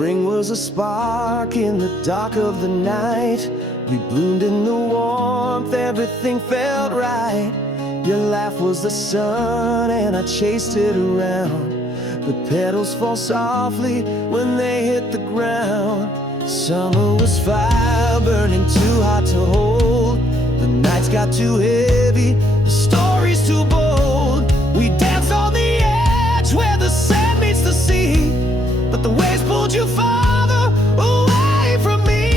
Spring was a spark in the dark of the night. We bloomed in the warmth, everything felt right. Your laugh was the sun and I chased it around. The petals fall softly when they hit the ground. Summer was fire burning too hot to hold. The nights got too heavy, the stories too bold. We danced on the edge where the sand meets the sea, but the waves pulled you farther away from me.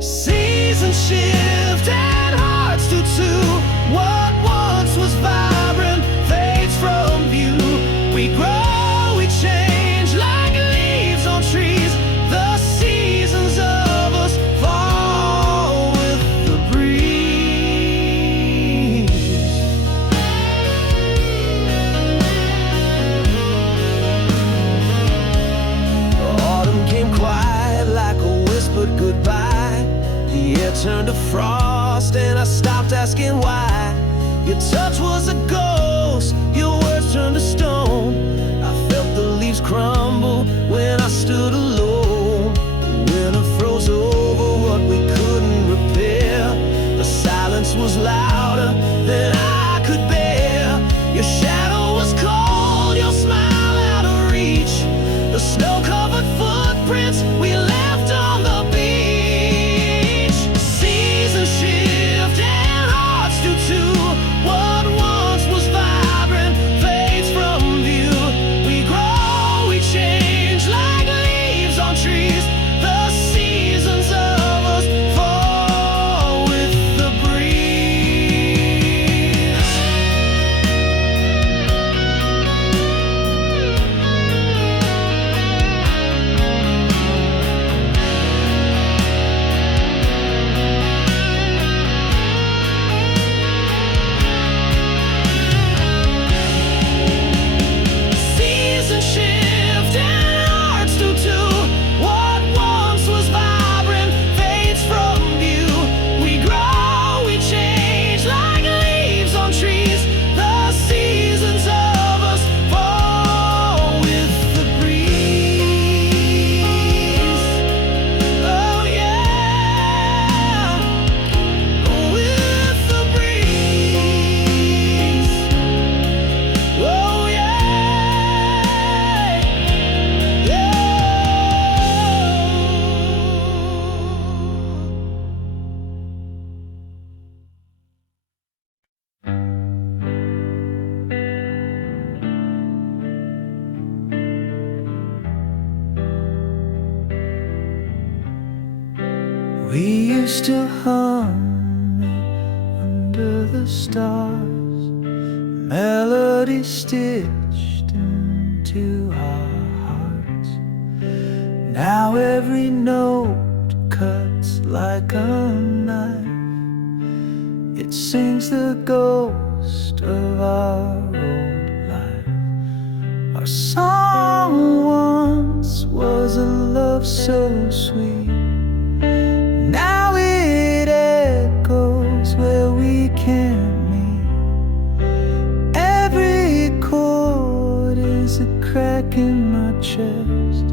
Seasons shift and hearts do too. What once was vibrant fades from view. We grow, we change like leaves on trees. The seasons of us fall with the breeze. Autumn came quiet like a whispered goodbye. The air turned to frost and I stopped asking why. Your touch was a ghost, your words turned to stone. I felt the leaves crumble when I stood alone. The winter froze over what we couldn't repair. The silence was louder than I could bear. Your shadow was cold, your smile out of reach. The snow-covered footprints we left on the beach. Seasons shift and hearts do too. What once was vibrant fades from view. We grow, we change like leaves on trees. The seasons of us fall with the breeze. Seasons shift and hearts do too. What once was vibrant fades from view. We grow, we change like leaves on trees. The seasons of us fall with the breeze. Oh yeah, with the breeze. Oh yeah, yeah. We used to hum under the stars, melodies stitched into our hearts. Now every note cuts like a knife. It sings the ghost of our old life. Our song once was a love so sweet. Now it echoes where we can't meet. Every chord is a crack in my chest.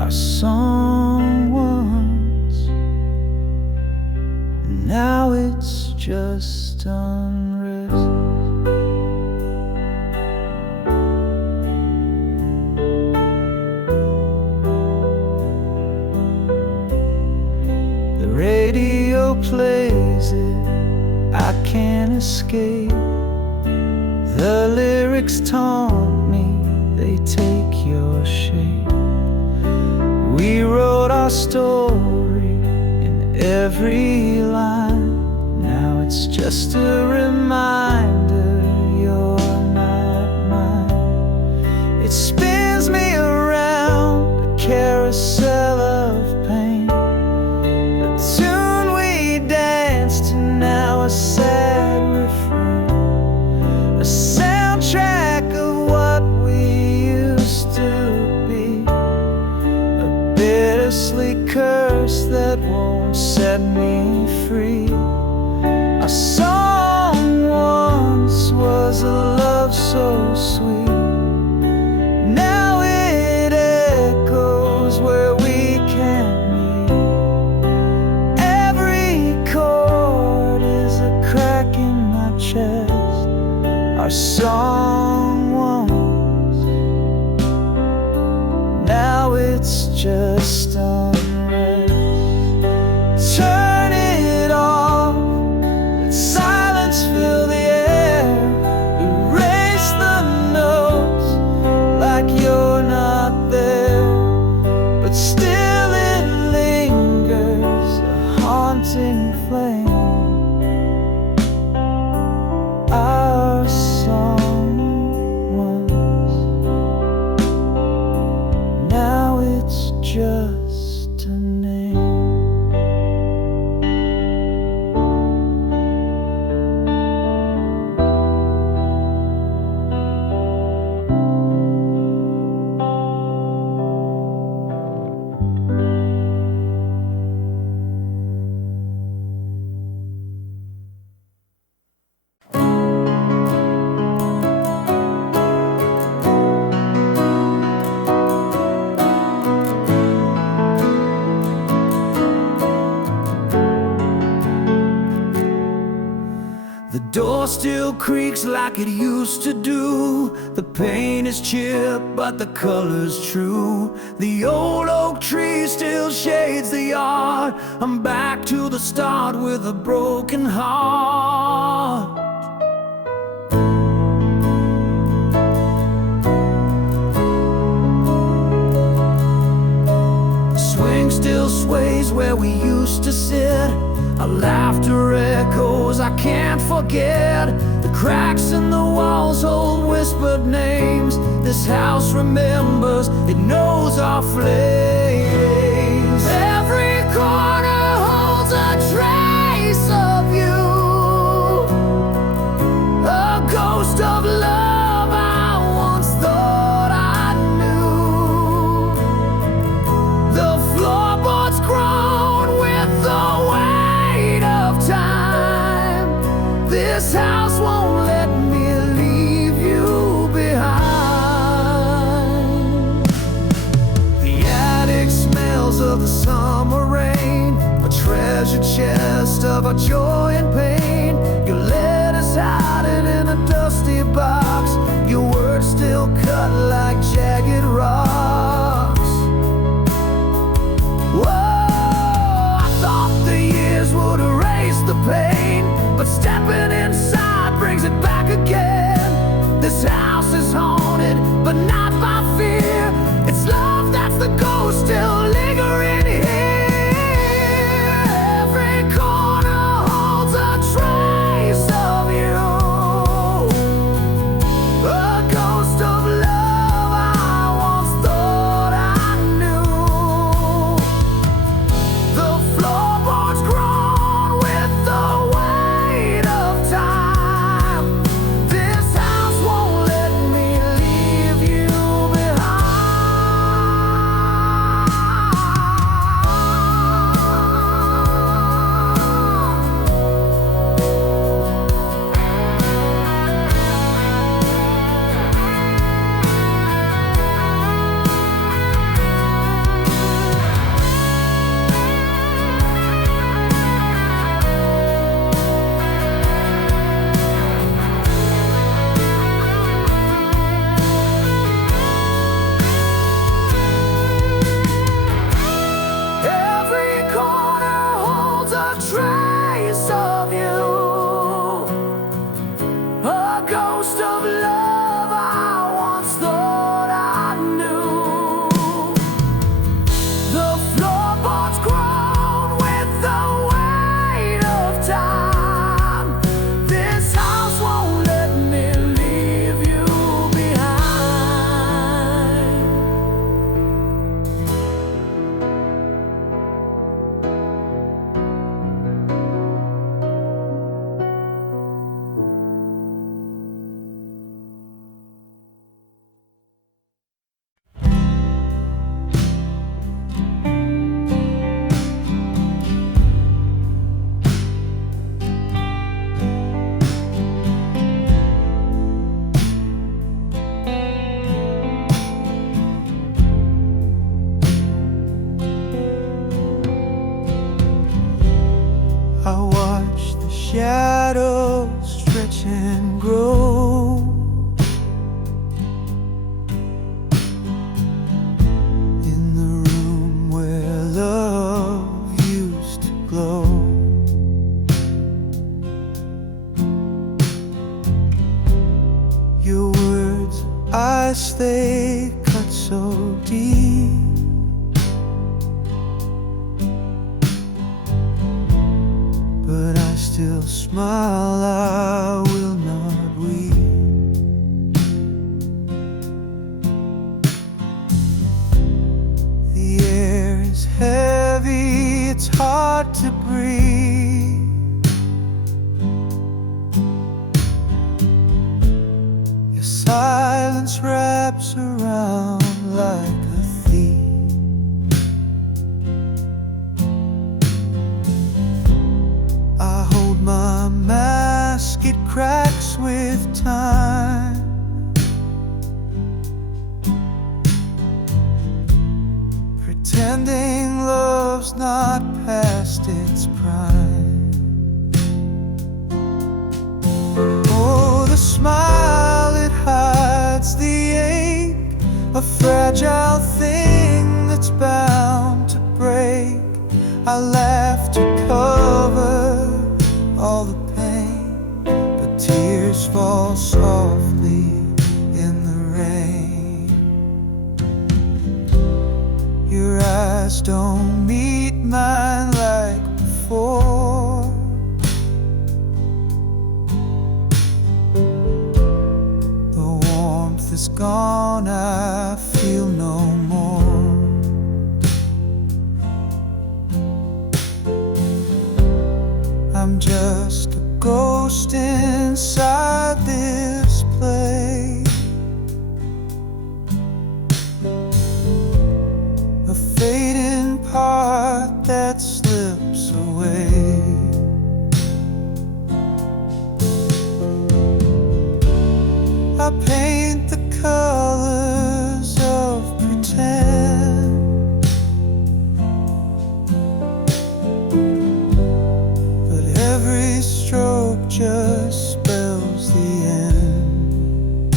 Our song once, now it's just unrest. The radio plays it, I can't escape. The lyrics taunt me, they take your shape. We wrote our story in every line. Now it's just a reminder you're not mine. It spins me around a carousel of pain. The tune we danced to, now a sad refrain. A soundtrack of what we used to be. A bittersweet curse that won't set me free. A song once was a love so sweet. creaks like it used to do. The paint is chipped, but the color's true. The old oak tree still shades the yard. I'm back to the start with a broken heart. Swing still sways where we used to sit. Our laughter echoes, I can't forget. The cracks in the walls hold whispered names. This house remembers, it knows our flames. Every corner holds a trace of you, a ghost of love I once thought I knew. The floorboards groan with the weight of time. This house won't let me leave you behind. The attic smells of the summer rain, a treasure chest of our joy and pain. Your letters hiding in a dusty box, your words still cut like jagged rocks. Whoa, I thought the years would erase the pain, but stepping inside brings it back again. This house is haunted, but not by fear. It's love that's the ghost still lingering here. Every corner holds a trace of you, a ghost of love I once thought I knew. The floorboards groan with the weight of time. This house won't let me leave you Every corner holds a trace of you, a ghost of love I once thought I knew. The floorboards groan with the weight of time. This house won't let me leave you behind. I watch the shadows stretch and grow. In the room where love used to glow. Your words, eyes, they cut so deep. But I still smile, I will not weep. The air is heavy, it's hard to breathe. Your silence wraps around like a thief. I hold my mask, it cracks with time. Pretending love's not past its prime. Oh, fragile thing that's bound to break. I laugh to cover all the pain, but tears fall softly in the rain. Your eyes don't meet mine like before. The warmth is gone, I feel no more. I'm just a ghost inside this place, a fading part that slips away. I paint the colors of pretend, but every stroke just spells the end.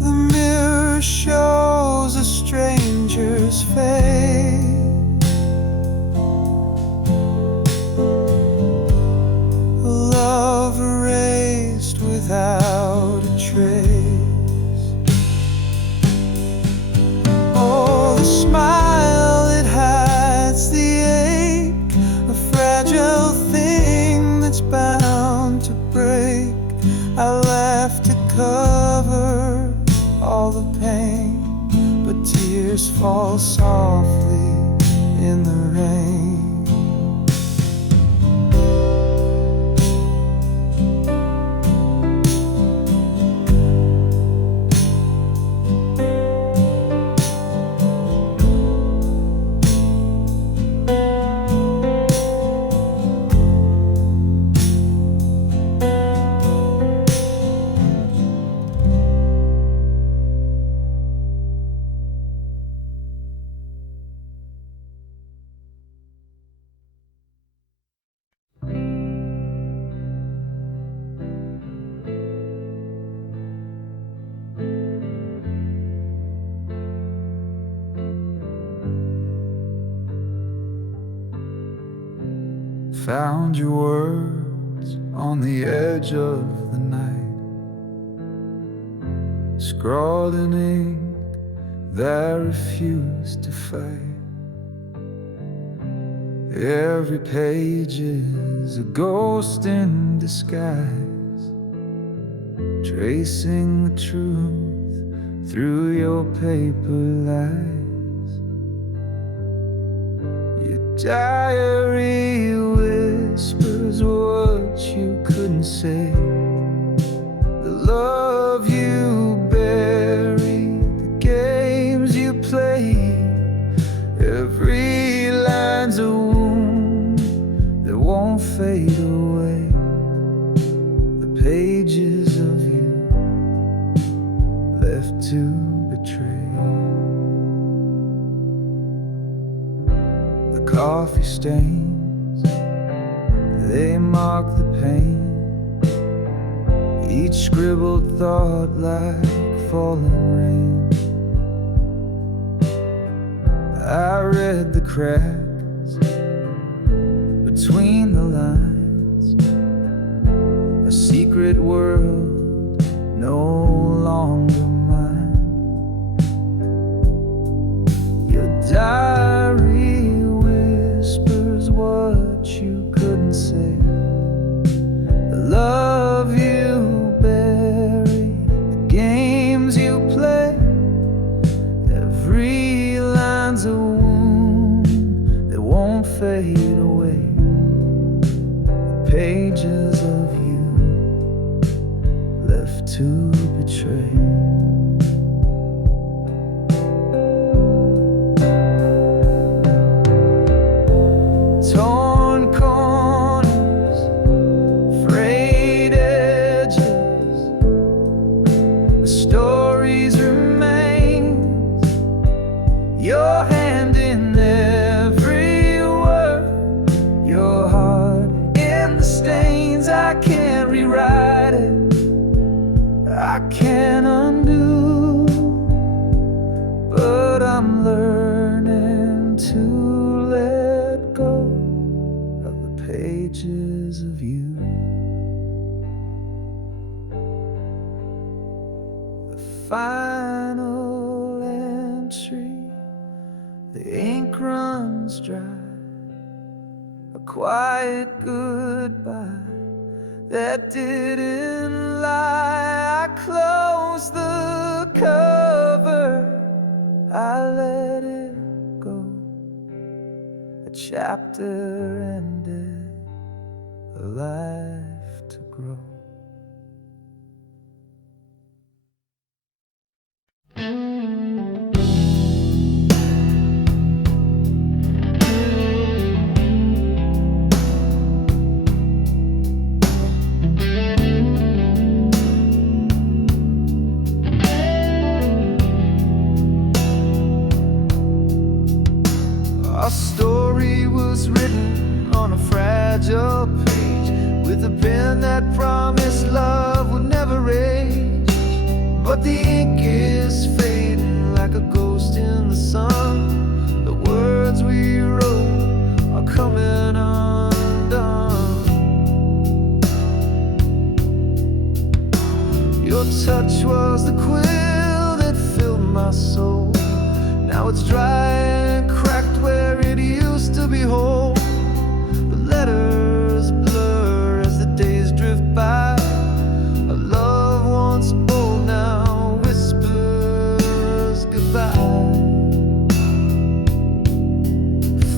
The mirror shows a stranger's face, a love erased without a trace. Oh, the smile, it hides the ache, a fragile thing that's bound to break. I laugh to cover all the pain, but tears fall softly in the rain. Found your words on the edge of the night, scrawled in ink that refused to fade. Every page is a ghost in disguise, tracing the truth through your paper lies. Your diary whispers what you couldn't say, the love you buried, the games you played. Every line's a wound that won't fade away, the pages of you left to betray. The coffee stains, they mark the pain, each scribbled thought like falling rain. I read the cracks between the lines, a secret world no longer mine. Your diary whispers what you couldn't say, the love you buried, the games you played. Every line's a wound that won't fade away, the pages of you left to betray. Torn corners, frayed edges, the stories remain. Your hand in every word, your heart in the stains. I can't rewrite it, I I can't undo, but I'm learning to let go of the pages of you. The final entry, the ink runs dry, a quiet goodbye that didn't lie. I closed the cover, I let it go. A chapter ended, a life to grow. Our story was written on a fragile page, with a pen that promised love would never age. But the ink is fading like a ghost in the sun. The words we wrote are coming undone. Your touch was the quill that filled my soul. Now it's dry and cracked where it used to be whole. The letters blur as the days drift by. A love once bold now whispers goodbye.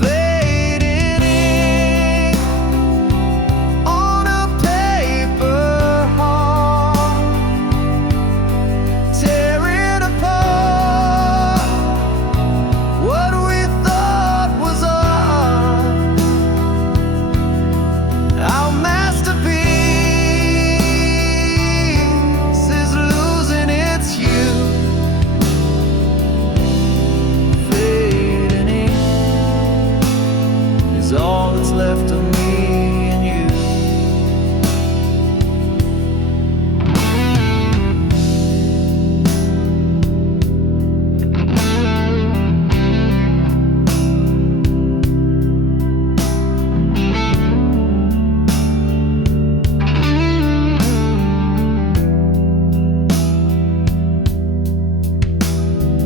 Fading ink on a paper heart, tearing apart what we thought was art. Our masterpiece is losing its hue. Fading ink is all that's left of me and you.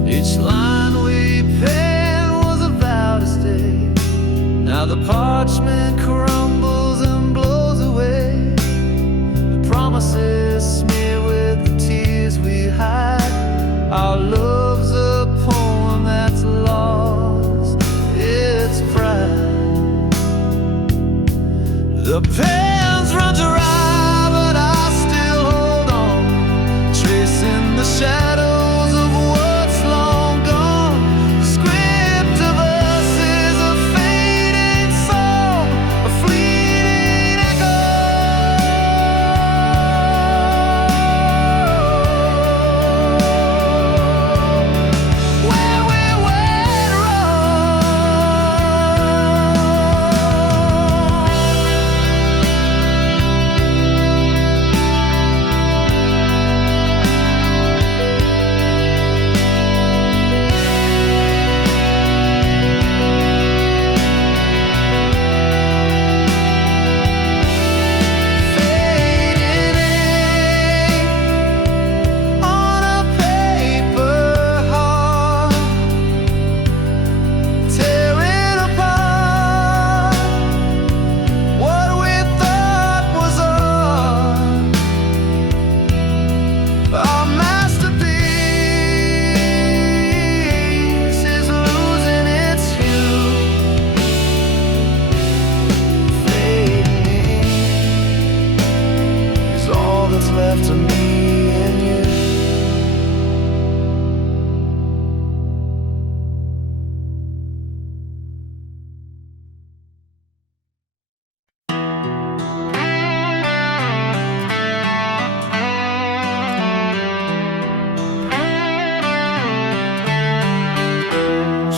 Each line we penned was a vow to stay. Now the parchment crumbles and blows away. The promises smear with the tears we hide. Our love's a poem that's lost its pride. The pen's run dry, but I still hold on, tracing the shadows of what's long gone. The script of us is a fading song, a fleeting echo. Where we went Fading ink on a paper heart, tearing apart what we thought was art. Our masterpiece is losing its hue. Fading ink is all that's left of me and you.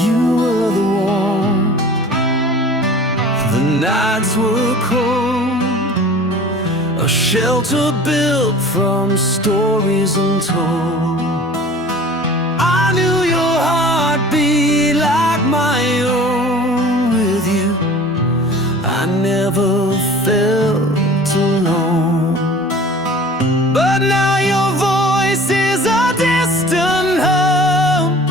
You were the warmth, the nights were cold, a shelter shelter built from stories untold. I knew your heart beat like my own. With you, I never felt alone. But now your voice is a distant hum.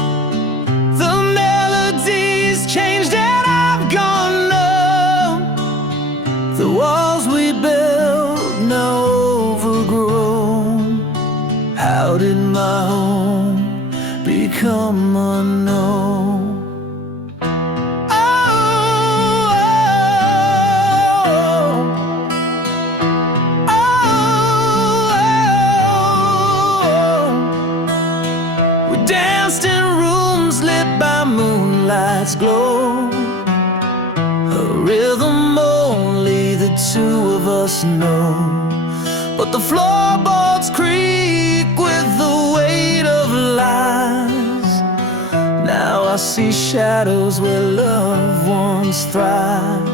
The melodies changed and I've gone numb. The walls we built now overgrown. How did my home become unknown? Danced in rooms lit by moonlight's glow, a rhythm only the two of us know. But the floorboards creak with the weight of lies. Now I see shadows where love once thrived.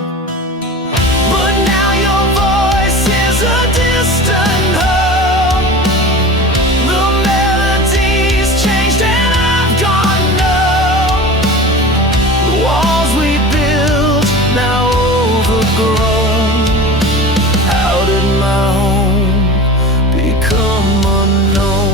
But now your voice is a distant hum. The melodies changed and I've gone numb. The walls we built now overgrown. How did my home become unknown?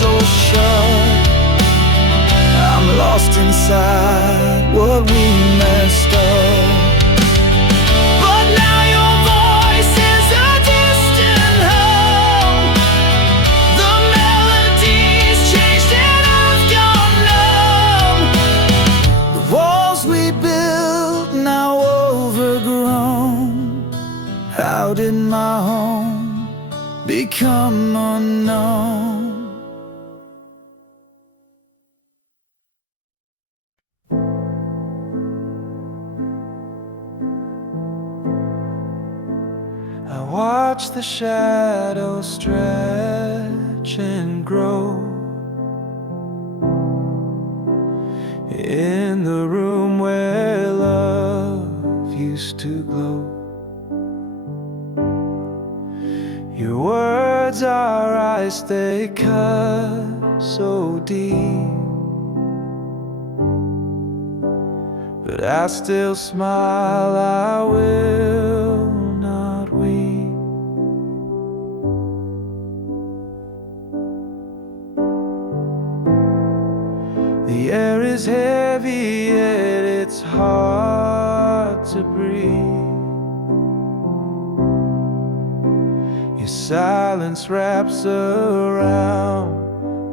So shut, I'm lost inside what we messed up. But now your voice is a distant hum. The melodies changed and I've gone numb. The walls we built now overgrown. How did my home become unknown? Watch the shadows stretch and grow in the room where love used to glow. Your words are ice, they cut so deep, but I still smile, I will not weep. The air is heavy, yet it's hard to breathe. Your silence wraps around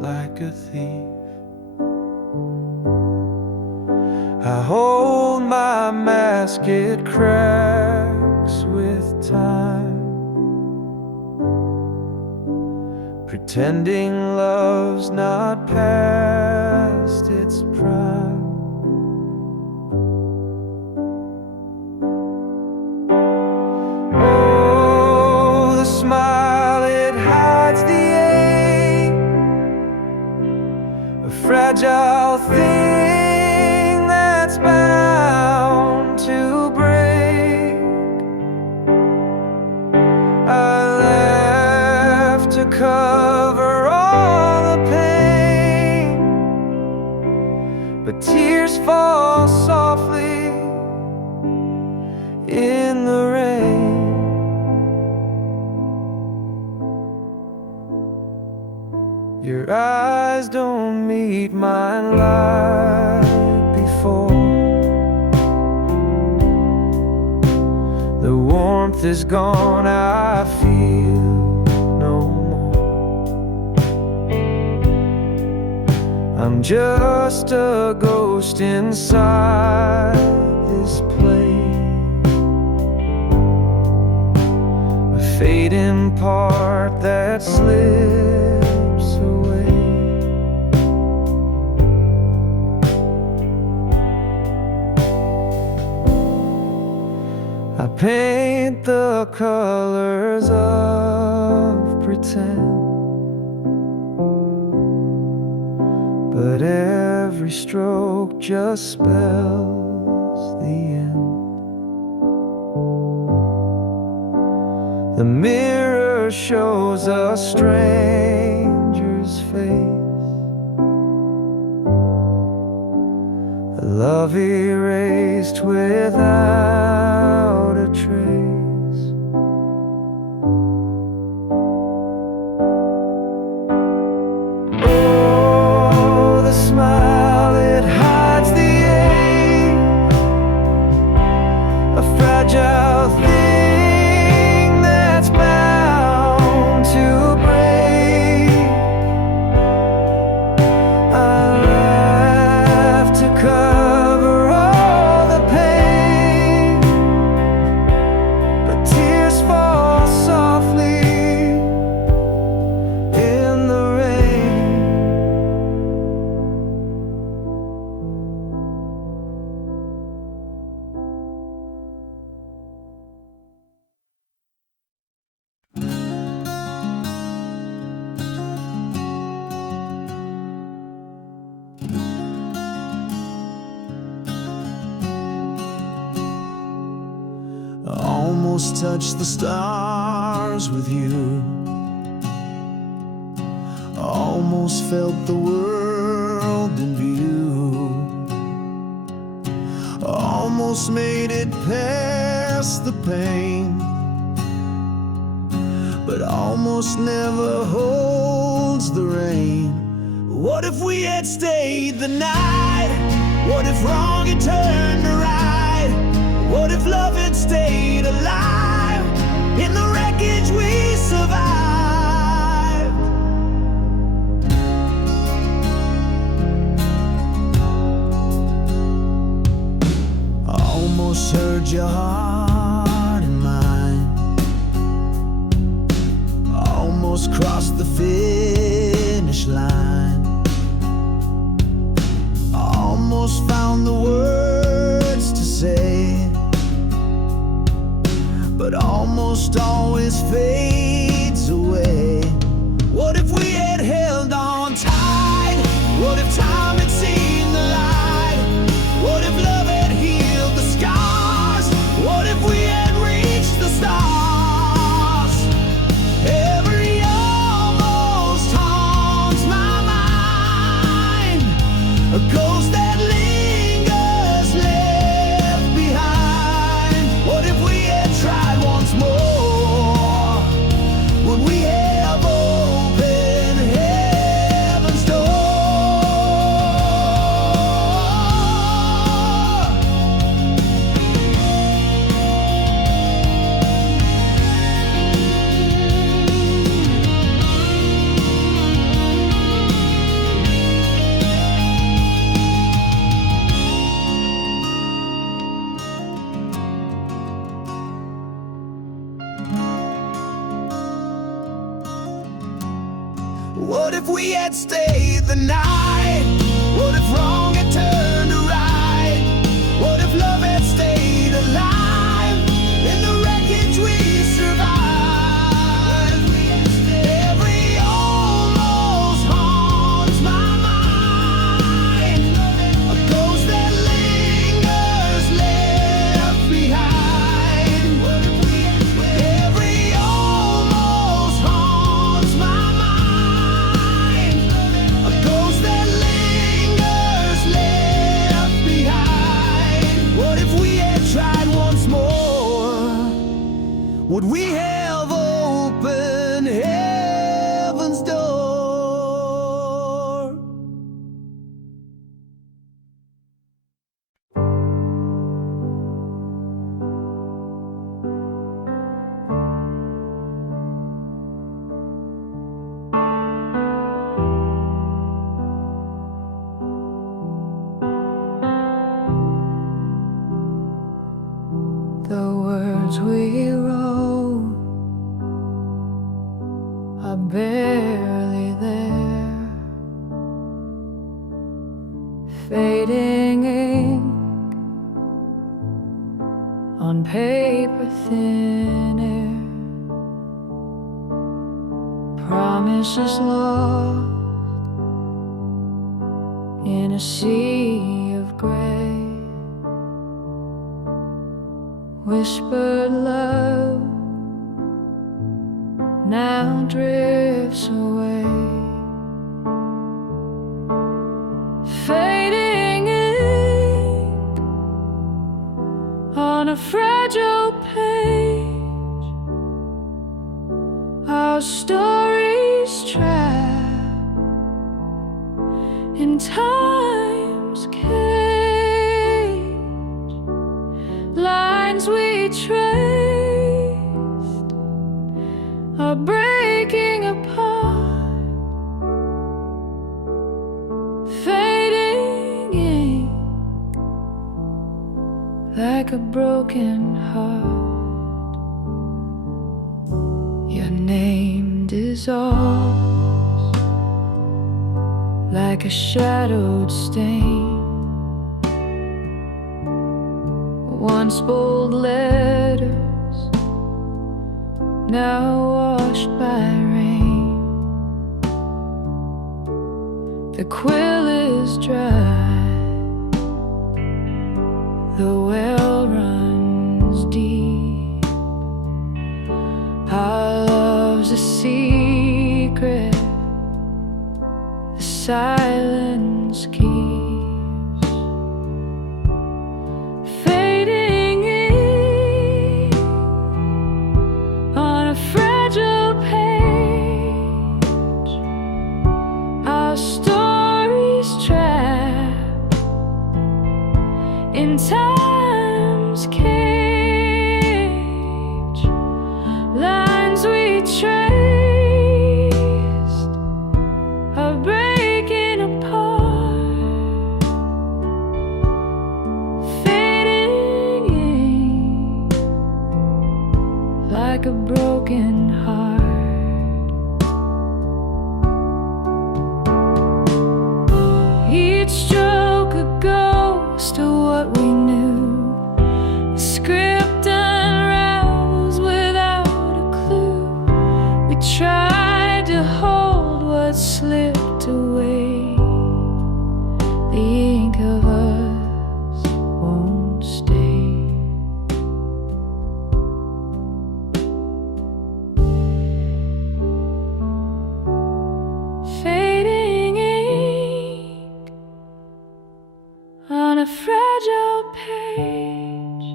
like a thief. I hold my mask, it cracks with time, pretending love's not past its prime. Oh, the smile, it hides the ache, a fragile thing that's bound to break. I laugh to cover all the pain, but tears fall softly in the rain. Your eyes don't meet mine like before. The warmth is gone, I feel no more. I'm just a ghost inside this place, a fading part that slips away. I paint the colors of pretend, but every stroke just spells the end. The mirror shows a stranger's face, a love erased without a trace. Oh, the smile, it hides the ache, a fragile thing that's bound to break. I laugh to cover all the pain, but tears fall softly in the rain. I almost touched the stars with you. I almost felt the world in view. I almost made it past the pain, but almost never holds the rain. What if we had stayed the night? What if wrong had turned to right? What if love had stayed alive? In the wreckage we survived. I almost heard your heart in mine. I almost crossed the finish line. I almost found the words to say, but almost always fades away. What if we had held on tight? What if time had seen the light? What if love had healed the scars? What if we had reached the stars? Every almost haunts my mind, a ghost that lingers left behind. What if we had tried once more? Would we have opened heaven's door? What if we had stayed the night? What if wrong had turned to right? What if love had stayed alive? In the wreckage we survived. Every almost haunts my mind, a ghost that lingers left behind. Every almost haunts my mind, a ghost that lingers left behind. What if we had tried once more? Would we have opened heaven's door? The words we wrote are barely there, fading ink on paper thin air, promises lost in a sea of gray, whispered love now drifts away, fading ink on a fragile page, our stories trapped in time's cage, lines we traced are breaking apart, fading ink like a broken heart. Your name dissolves like a shadowed stain, once bold letters now washed by rain. The quill is dry, the well runs deep, our love's a secret the silence keeps, fading ink on a fragile page, our stories trapped in time's cage, lines we traced are breaking apart, fading ink like a broken heart. Each stroke a ghost of what we knew, the script unravels without a clue. We tried to hold what slipped away, the ink of us won't stay. Fading ink on a fragile page,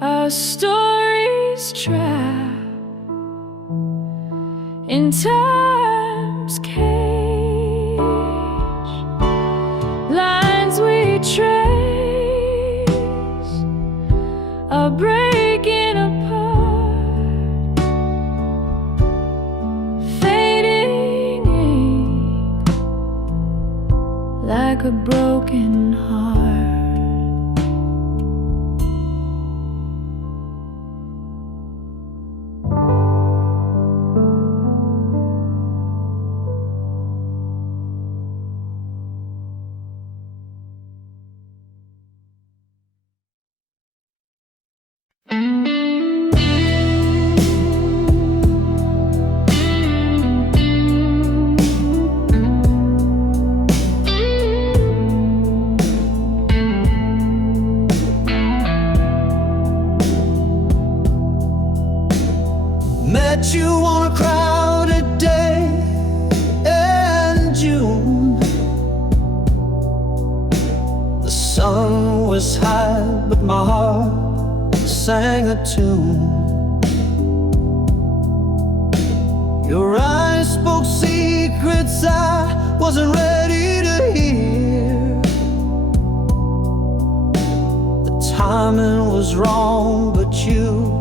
our stories trapped in time's cage, lines we trace are breaking apart, fading ink like a broken heart. Met you on a crowded day in June. The sun was high, but my heart sang a tune. Your eyes spoke secrets I wasn't ready to hear. The timing was wrong, but you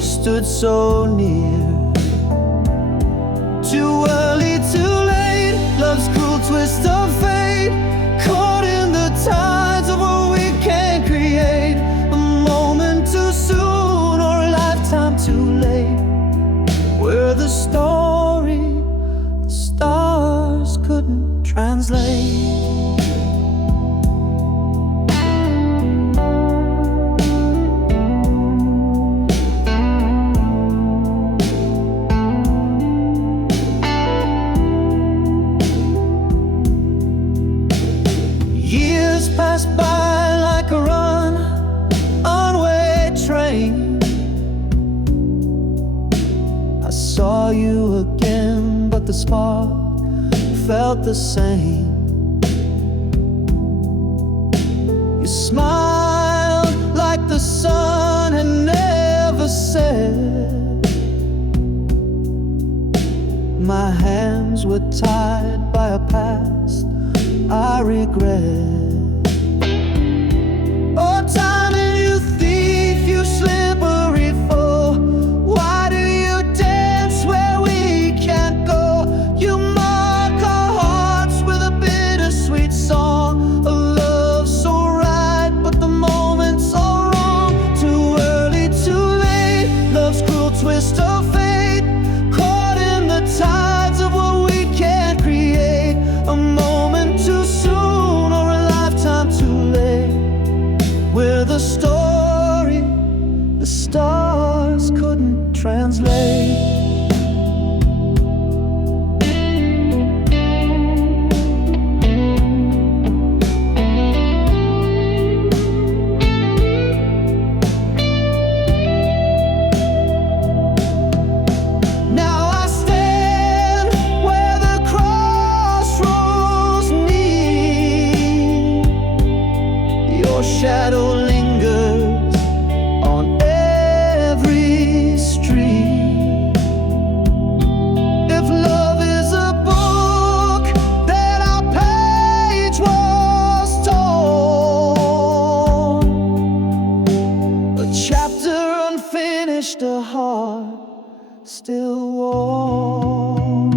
stood so near. Too early, too late, love's cruel twist of fate, caught in the tides of what we can create. A spark felt the same. You smiled like the sun had never set. My hands were tied by a past I regret. Oh, time and you thief, you slippery fool. Why do you dance where we can't go? You mark our hearts with a bittersweet song, a love so right, but the moment's so wrong. Too early, too late, love's cruel twist of fate, caught in the tides of what we can't create. A moment too soon or a lifetime too late. We're the story the stars couldn't translate. Now I stand where the crossroads meet. Your shadow lingers on every street. If love is a book, then our page was torn. A chapter unfinished, a heart still warm.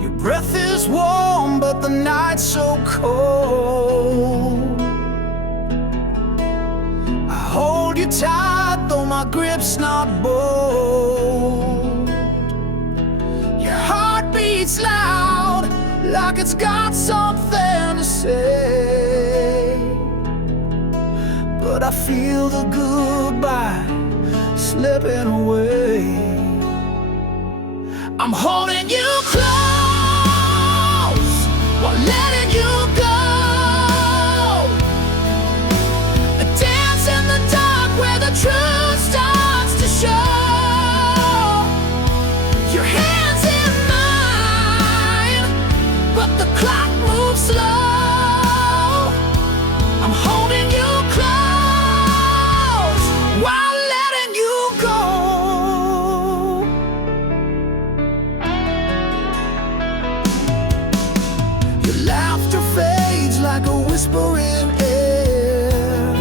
Your breath is warm, but the night's so cold. I hold you tight, though my grip's not bold. Your heart beats loud, like it's got something to say. But I feel the goodbye slipping away. I'm holding you close while letting you go. A dance in the dark where the truth starts to show. Your hands in mine, but the clock moves slow. I'm holding you close while letting you go. Your laughter fades like a whisper in air.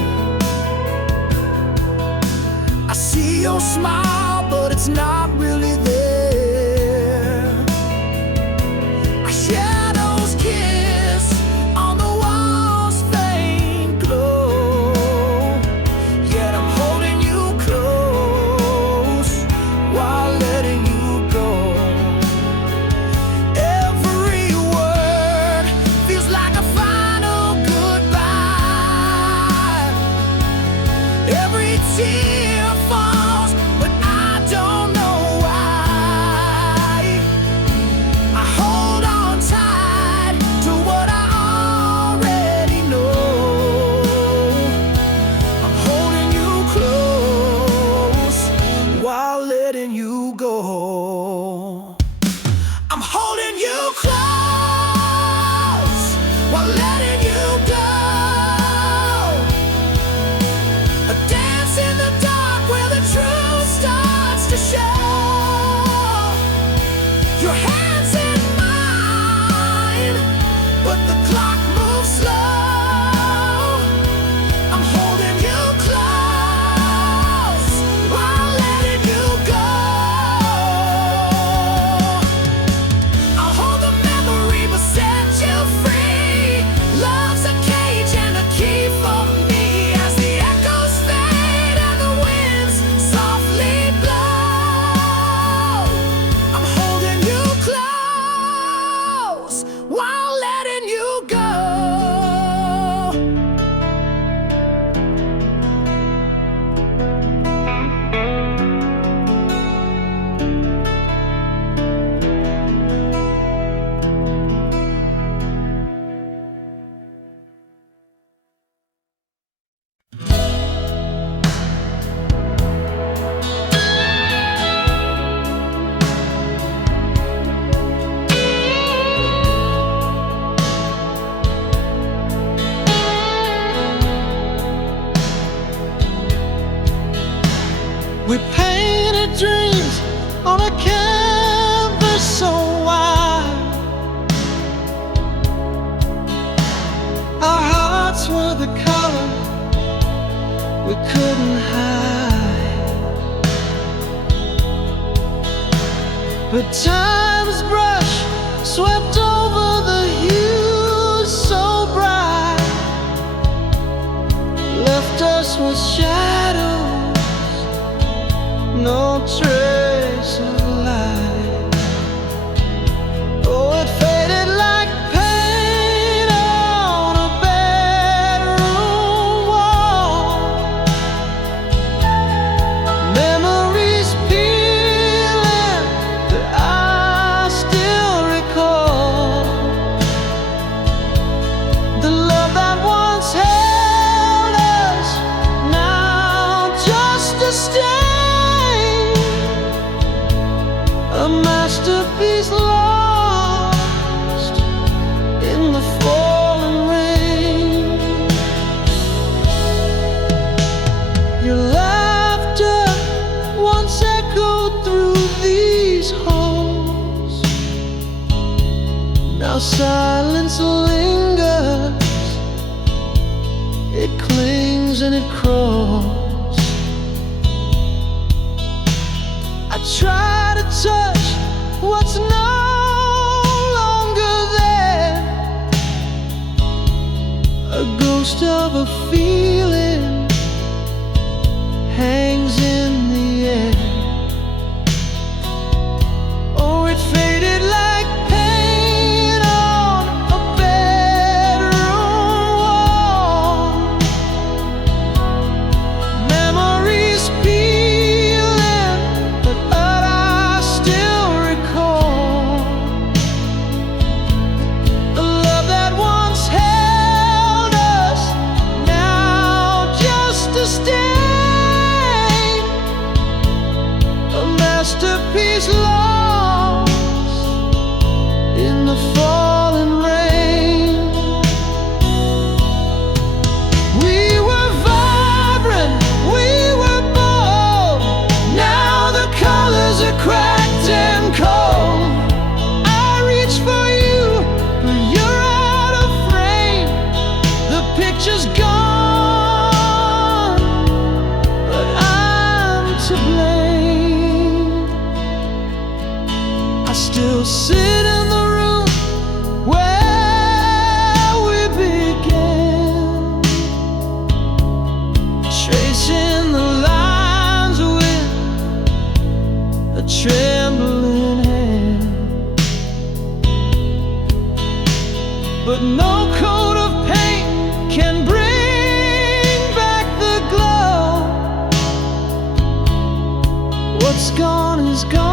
I see your smile, but it's not really there. Our shadows kiss on the wall's faint glow. Yet I'm holding you close while letting you go. Every word feels like a final goodbye. Every tear falls, but I don't know why. I hold on tight to what I already know. I'm holding you close while letting you go. I'm holding you close while letting you go. A dance in the dark where the truth starts to show. Your hands in mine, but the clock moves slow. I'm holding you close Now silence lingers, it clings and it crawls. I try to touch what's no longer there, a ghost of a feeling hangs in the air. Oh, it faded like paint on a bedroom wall. Memories peeling, but I still recall the love that once held us, now just a stain, a masterpiece lost in the falling rain. We were vibrant, we were bold. Now the colors are cracked and cold. I reach for you, but you're out of frame. The picture's gone, but I'm to blame. I still sit in the room where we began, tracing the lines with a trembling hand. But no coat of paint can bring back the glow. What's gone is gone.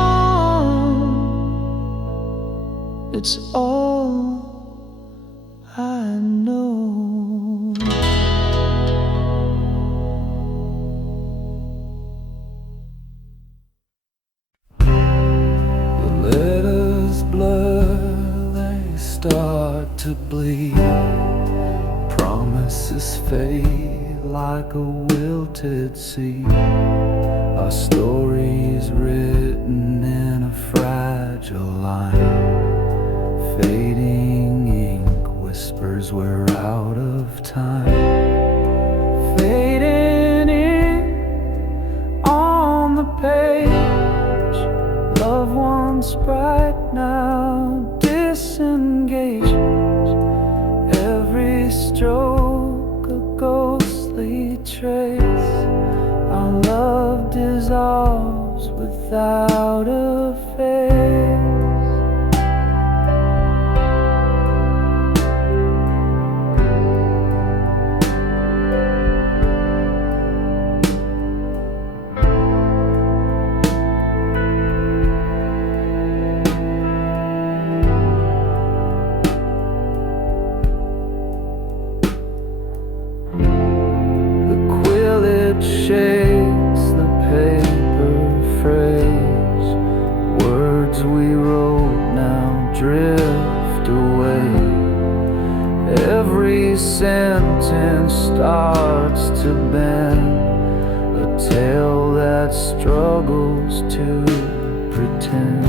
It's all I know. The letters blur, they start to bleed. Promises fade like a wilted seed. Our stories written in a fragile line. Fading ink whispers we're out of time. Fading in on the page. Love once bright, now disengaged. Every stroke a ghostly trace. Our love dissolves without a face. Shakes the paper phrase. Words we wrote now drift away. Every sentence starts to bend, a tale that struggles to pretend.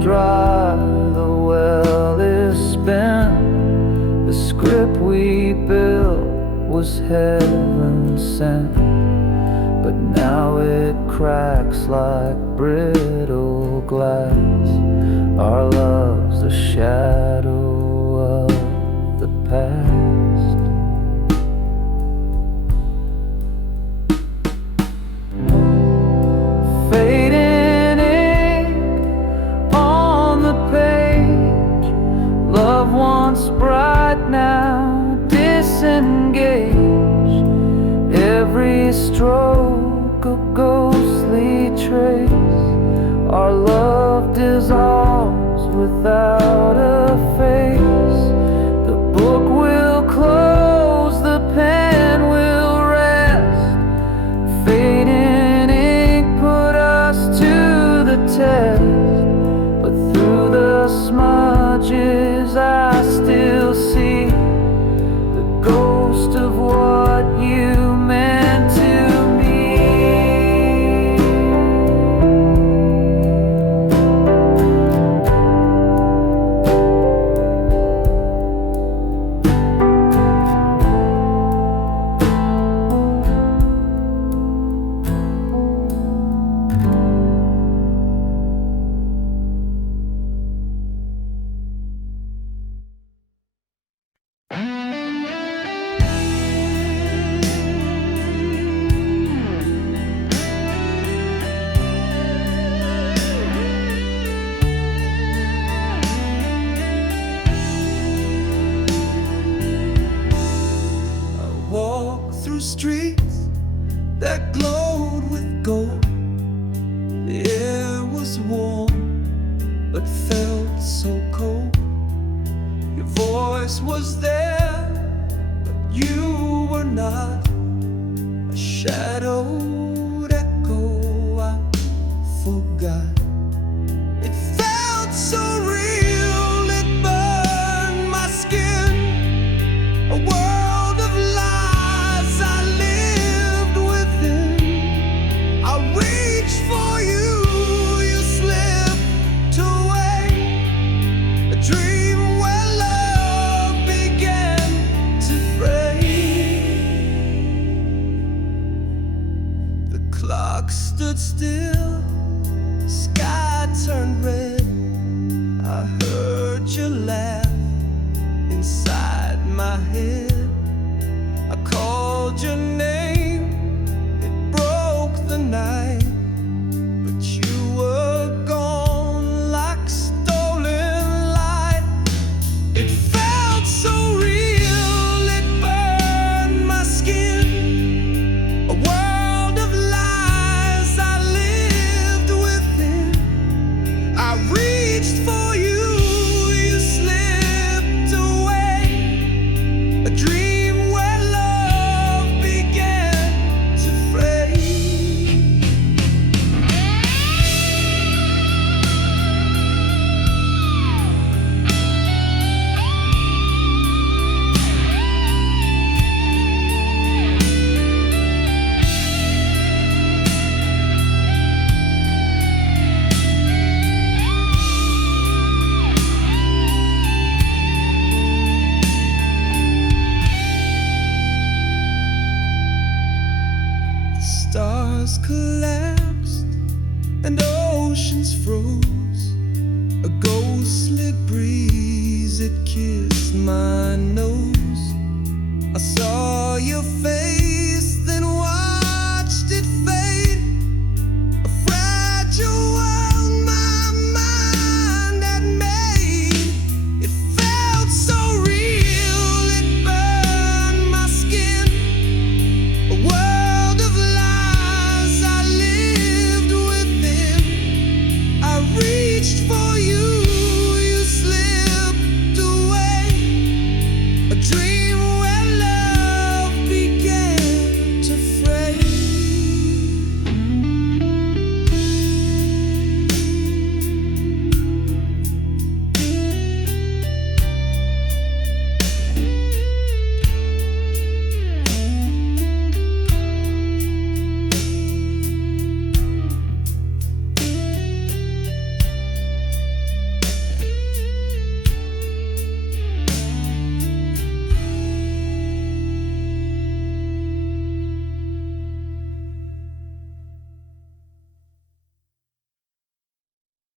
Dry, the well is spent. The script we built was heaven sent, but now it cracks like brittle glass. Our love's a shadow of the past. Fading love once bright, now disengaged. Every stroke a ghostly trace. Our love dissolves without a face. The book will close, the pen will rest. through streets that glowed with gold. The air was warm, but felt so cold. Your voice was there, but you were not. A shadowed echo I forgot. It felt so real, it burned my skin. A world of lies I lived within. I reached for you, you slipped away. A dream where love began to fray. The clock stood still, the sky turned red. I heard you laugh inside my head. I called your name, it broke the night, but you were gone like stolen light. It felt so real, it burned my skin. A world of lies I lived within. I reached for you, you slipped away. A dream where love began to fray. The stars collapsed and oceans froze. A ghostly breeze, it kissed my nose. I saw your face